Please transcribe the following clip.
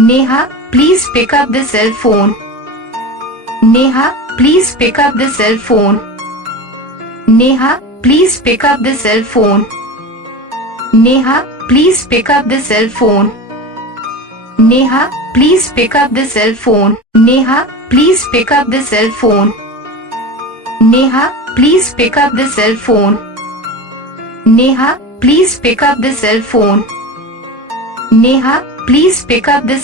Neha, please pick up the cell phone. Neha, please pick up the cell phone. Neha, please pick up the cell phone. Neha, please pick up the cell phone. Neha, please pick up the cell phone. Neha, please pick up the cell phone. Neha, please pick up the cell phone. Neha, please pick up the cell phone. Neha, please pick up the